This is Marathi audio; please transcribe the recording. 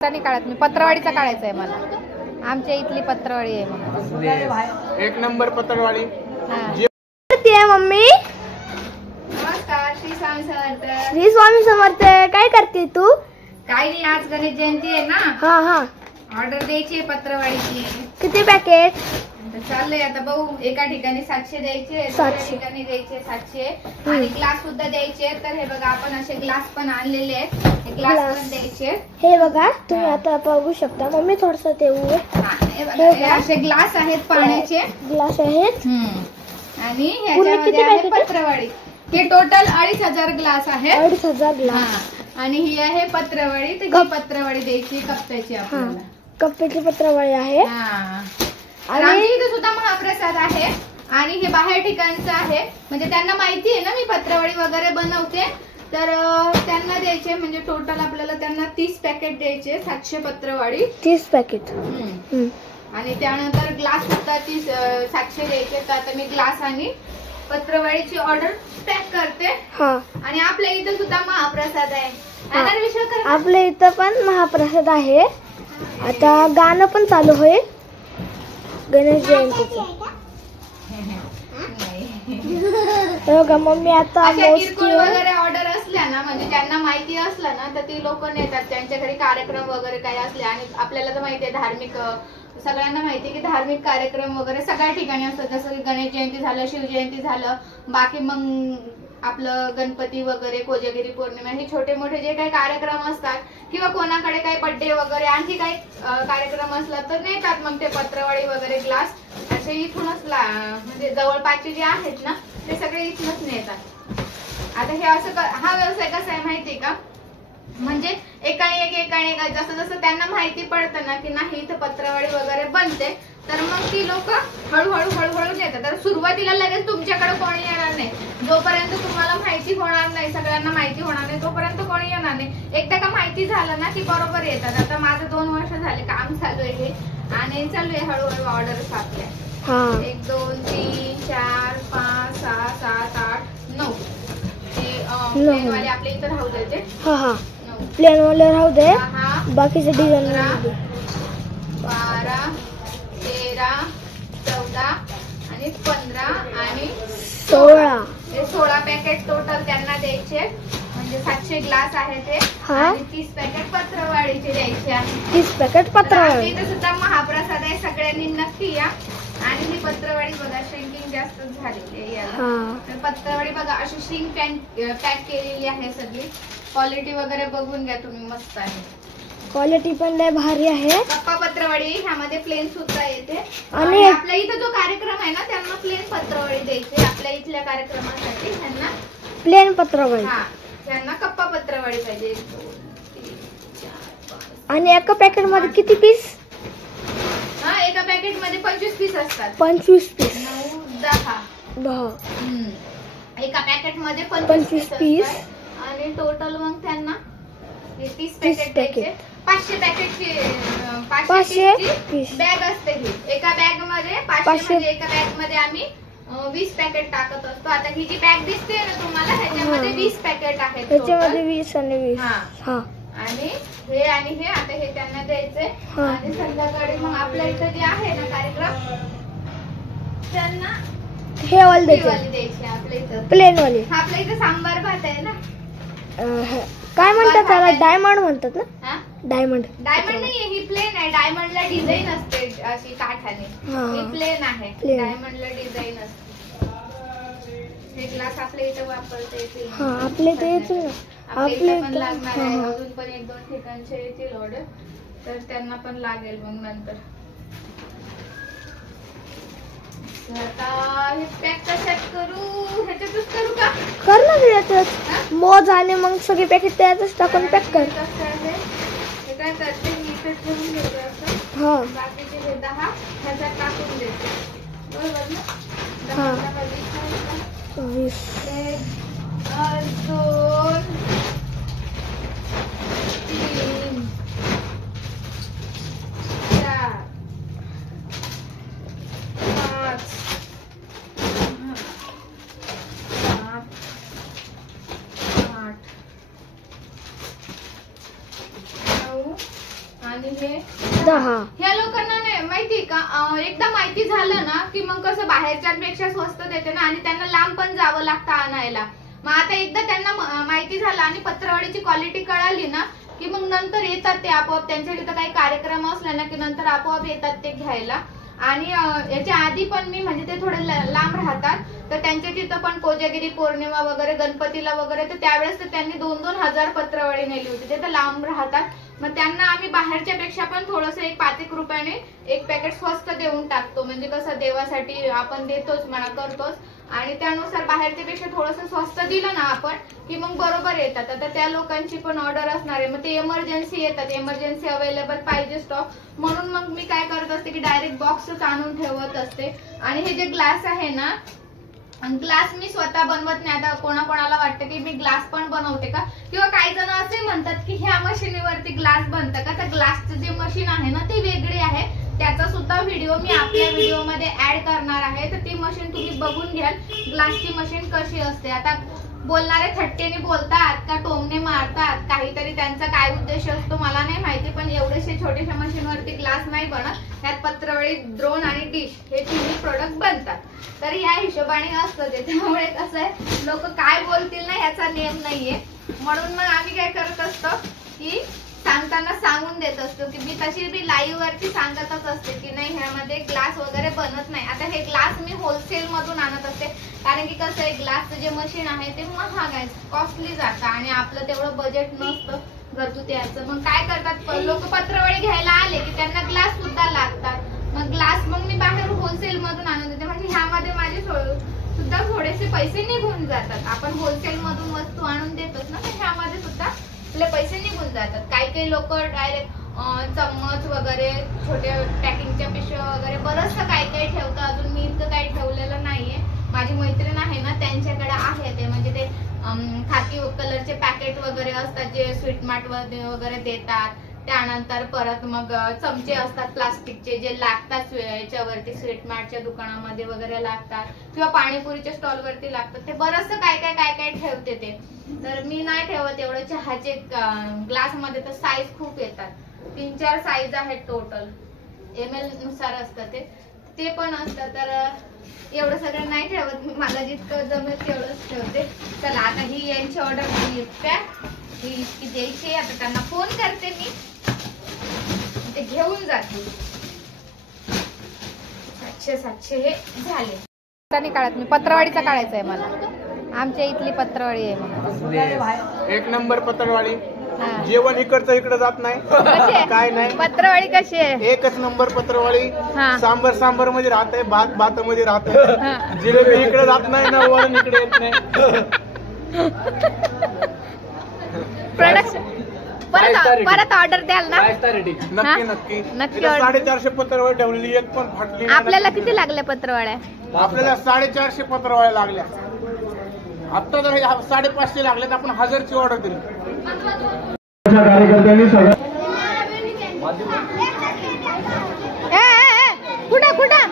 काळात मी पत्रवाडीचा काढायचा आहे मला. आमच्या इथली पत्रवाडी आहे मला. एक नंबर पत्रवाडी. मम्मी नमस्कार. श्री स्वामी समर्थ. श्री स्वामी समर्थ. काय करते तू? काही नाही, आज गणेश जयंती आहे ना. हा हा. ऑर्डर द्यायची आहे पत्रवाडीची. किती पॅकेट? चाललंय आता बघू. एका ठिकाणी 700 द्यायचे, 700 ठिकाणी द्यायचे 700 आणि ग्लास सुद्धा द्यायचे. तर हे बघा आपण असे ग्लास पण आणलेले आहेत. हे ग्लास पण द्यायचे. हे बघा तुम्ही आता बघू शकता. मम्मी थोडस ते हे असे ग्लास आहेत पाण्याचे. ग्लास आहेत आणि ह्याच्यामध्ये आहे पत्रवाडी. हे टोटल 2500 ग्लास आहे. 2500 ग्लास. आणि ही आहे पत्रवाडी. तर ही पत्रवाडी द्यायची कप्प्याची आपल्याला. कप्प्याची पत्रवाडी आहे. आणि इथे सुद्धा महाप्रसाद आहे. आणि हे बाहेर ठिकाणचं आहे. म्हणजे त्यांना माहिती आहे ना मी पत्रवाडी वगैरे बनवते. तर त्यांना द्यायचे. म्हणजे टोटल आपल्याला त्यांना 30 पॅकेट द्यायचे. 700 पत्रवाडी 30 पॅकेट. आणि त्यानंतर ग्लास सुद्धा 700 द्यायचे. तर आता मी ग्लास आणि पत्रवाडीची ऑर्डर पॅक करते. आणि आपल्या इथं सुद्धा महाप्रसाद आहे. आपल्या इथं पण महाप्रसाद आहे. आता गाणं पण चालू होईल गणेश जयंतीचं. बघा मम्मी आता किरकोळ वगैरे ऑर्डर असल्या ना, म्हणजे त्यांना माहिती असलं ना, तर ती लोक नेतात. त्यांच्या घरी कार्यक्रम वगैरे काही असले. आणि आपल्याला तर माहितीये धार्मिक, सगळ्यांना माहितीये की धार्मिक कार्यक्रम वगैरे सगळ्या ठिकाणी असतात. जसं की गणेश जयंती झालं, शिवजयंती झालं, बाकी मग आपलं गणपती वगैरे, कोजागिरी पौर्णिमा, हे छोटे मोठे जे काही कार्यक्रम असतात किंवा कोणाकडे काही बर्थडे वगैरे आणखी काही कार्यक्रम असला तर नेतात मग ते पत्रवाडी वगैरे ग्लास. असे इथूनच म्हणजे जवळपासचे जे आहेत ना ते सगळे इथूनच नेतात. आता हे असं हा व्यवसाय कसा आहे माहितीये का, म्हणजे एकाने एक जसं जसं त्यांना माहिती पडतं ना की नाही इथं पत्रवाडी वगैरे बनते, तर मग ती लोक हळूहळू नेतात. तर सुरुवातीला लगेच तुमच्याकडे कोणी येणार नाही. जोपर्यंत तुम्हाला माहिती होणार नाही, सगळ्यांना माहिती होणार नाही, तोपर्यंत कोणी येणार नाही. एकदा का माहिती झालं ना की बरोबर येतात. आता माझं 2 वर्ष झाले काम चालू आहे आणि चालू आहे हळूहळू ऑर्डर आपल्या. 1 2 3 4 5 6 7 8 9 प्लेनवाले आपल्या इथं राहू द्यायचे. प्लेन वाले राहू दे. बाकीचे डिझाईन 12 13 14 आणि 15 आणि 16. हे 16 पॅकेट टोटल त्यांना द्यायचे. म्हणजे 700 ग्लास आहे ते. आणि 30 पॅकेट पत्रवाडीचे द्यायचे आहे. 30 पॅकेट पत्रवाडी. इथे सुद्धा महाप्रसाद आहे. सगळ्यांनी नक्की या. आणि ही पत्रवाडी बघा श्रिंकिंग जास्त झालेली आहे याला. तर पत्रवाडी बघा अशी श्रिंक पॅक केलेली आहे सगळी. क्वालिटी वगैरे बघून घ्या तुम्ही, मस्त आहे. क्वालिटी पण लय भारी आहे. कप्पा पत्रवाडी ह्यामध्ये प्लेन सुद्धा येते. आणि आपल्या इथं जो कार्यक्रम आहे ना त्यांना प्लेन पत्रवाडी द्यायची. आपल्या इथल्या कार्यक्रमासाठी त्यांना प्लेन पत्रवाडी. त्यांना कप्पा पत्रवाडी पाहिजे. आणि एका पॅकेट मध्ये किती पीस? एका पॅकेट मध्ये 25 पीस असतात. 25 पीस. 10. एका पॅकेट मध्ये 25 पीस. आणि टोटल मग त्यांना 30 पॅकेट द्यायचे. 500 पॅकेटची 500 पीस बॅग असते ही. एका बॅग मध्ये 500 म्हणजे एका बॅग मध्ये आम्ही 20 पॅकेट टाकत असतो. आता ही जी बॅग दिसते ना तुम्हाला ह्याच्यामध्ये 20 पॅकेट आहेत. ह्याच्यामध्ये 20 आणि 20. आणि हे आता हे त्यांना द्यायचंय. आणि संध्याकाळी मग आपल्या इथं जे आहे ना कार्यक्रम त्यांना हे वाले द्यायचे. आपल्या इथं प्लेन वाले. आपल्या इथं सांबार भात आहे ना. काय म्हणतात त्याला? डायमंड म्हणतात ना. डायमंड नाहीये, ही प्लेन आहे. डायमंडला डिझाईन असते अशी काठाने. ही प्लेन आहे. डायमंडला डिझाईन असते. हे ग्लास आपल्या इथं वापरता येतील. आपले ते येतील ना. आपल्या पण लागणार आहे. अजून पण 1-2 ठिकाणचे येतील ऑर्डर, तर त्यांना पण लागेल मग नंतर. आता हे पॅक कशात करू? ह्याच्यातच करू का? कर ना त्याच्यात मोज आणि मग सगळे पॅकेट त्यातच टाकून पॅक कर. हे काय करते मी इथे ठेवून देते असं. बाकीचे हे 10 ह्याच्यात टाकून देते. बरोबर ना. 20 1 2 3 4 5 7 8 9 आणि हे 10. ह्या लोकांना नाही माहिती का, एकदा माहिती झालं ना की मग कसं बाहेरच्यांपेक्षा स्वस्त देते ना, आणि त्यांना लांब पण जावं लागतं आणायला. मग आता एकदा त्यांना माहिती झालं आणि पत्रवाळीची क्वालिटी कळाली ना की मग नंतर येतात ते आपोआप. त्यांच्या तिथं काही कार्यक्रम असला ना की नंतर आपोआप येतात ते घ्यायला. आणि याच्या आधी पण मी म्हणजे ते थोडे लांब राहतात, तर त्यांच्या तिथं पण कोजागिरी पौर्णिमा वगैरे गणपतीला वगैरे, तर त्यावेळेस तर त्यांनी 2-2 हजार पत्रवाळी नेली होती. ते तर लांब राहतात. मग त्यांना आम्ही बाहेरच्या पेक्षा पण थोडस 1-5 रुपयाने एक पॅकेट स्वस्त देऊन टाकतो. म्हणजे कसं देवासाठी आपण देतोच म्हणा, करतोच, आणि त्यानुसार बाहेरच्या पेक्षा थोडस स्वस्त दिलं ना आपण की मग बरोबर येतात. आता त्या लोकांची पण ऑर्डर असणार आहे, मग ते इमर्जन्सी येतात, इमर्जन्सी अवेलेबल पाहिजे स्टॉक, म्हणून मग मी काय करत असते की डायरेक्ट बॉक्सच आणून ठेवत असते. आणि हे जे ग्लास आहे ना, ग्लास मी स्वतः बनवत नाही. आता कोणाकोणाला वाटतं की मी ग्लास पण बनवते का, किंवा काही जण असे म्हणतात की ह्या मशीनीवरती ग्लास बनतं का. तर ग्लासचं जे मशीन आहे ना ते वेगळे आहे, त्याचा सुद्धा व्हिडिओ मी आपल्या व्हिडिओमध्ये ऍड करणार आहे. तर ती मशीन तुम्ही बघून घ्याल ग्लासची मशीन कशी असते. आता बोलणारे थट्टेने बोलतात का टोमने मारतात, काहीतरी त्यांचा काय उद्देश असतो मला नाही माहिती, पण एवढेशे छोट्याशा मशीनवरती ग्लास नाही बनत. त्यात पत्रवळी, द्रोण आणि डिश हे तिन्ही प्रोडक्ट बनतात. तर या हिशोबाने असतं ते. त्यामुळे कसं आहे, लोक काय बोलतील ना याचा नियम नाहीये. म्हणून मग आम्ही काय करत असतो की सांगताना सांगून देत असतो की मी तशी बी लाईव्ह वरती सांगतच असते की नाही ह्यामध्ये ग्लास वगैरे बनत नाही. आता हे ग्लास मी होलसेल मधून आणत असते, कारण की कसं आहे ग्लासचं जे मशीन आहे ते महाग आहे, कॉस्टली जातं, आणि आपलं तेवढं बजेट नसतं घरगुती याचं. मग काय करतात लोक, पत्रवळी घ्यायला आले की त्यांना ग्लास सुद्धा लागतात. मग ग्लास मग मी बाहेर होलसेल मधून आणून देते, म्हणजे ह्यामध्ये माझे सुद्धा थोडेसे पैसे निघून जातात. आपण होलसेल मधून वस्तू आणून देतोच ना, तर ह्यामध्ये सुद्धा आपले पैसे निघून जातात. काही लोक डायरेक्ट चम्मच वगैरे, छोट्या पॅकिंगच्या पिशव्या वगैरे बरंचसं काही ठेवतं. अजून मी इतकं काही ठेवलेलं नाहीये. माझी मैत्रीण आहे ना त्यांच्याकडे आहे ते, म्हणजे ते खाकी कलरचे पॅकेट वगैरे असतात जे स्वीट मार्ट वगैरे देतात. त्यानंतर परत मग चमचे असतात प्लास्टिकचे जे लागतात याच्यावरती, स्वीट मार्टच्या दुकानामध्ये वगैरे लागतात, किंवा पाणीपुरीच्या स्टॉल वरती लागतात. ते बरंचसं काय ठेवते ते. तर मी नाही ठेवत एवढं. चहाचे ग्लास मध्ये तर साईज खूप येतात, 3-4 साईज आहेत टोटल, ml नुसार असतं ते पण असतं. तर एवढं सगळं नाही ठेवत मी, मला जितकं जमेल तेवढंच ठेवते. चला आता ही यांची ऑर्डर ही इतकी द्यायची. आता त्यांना फोन करते मी, ते घेऊन जाते. 700 हे झाले. काळात मी पत्रवाडीचा काढायचा आहे मला, आमच्या इथली पत्रवाडी आहे मला. 1 नंबर पत्रवाडी. जेवण इकडचं इकडे जात नाही, काय नाही. पत्रवाडी कशी आहे? 1च नंबर पत्रवाडी. सांबर मध्ये राहते, भात मध्ये राहते. जिलेबी इकडे जात नाही ना, वरण इकडे येत नाही. प्रोडक्ट परत ऑर्डर द्याल ना? नक्की 450 पत्रवाळी ठेवलेली, एक पण फाटली. आपल्याला किती लागल्या पत्रवाड्या? आपल्याला 450 पत्रवाळ्या लागल्या. आता जर 550 लागल्यात, आपण 1000ची ऑर्डर दिली. कुठं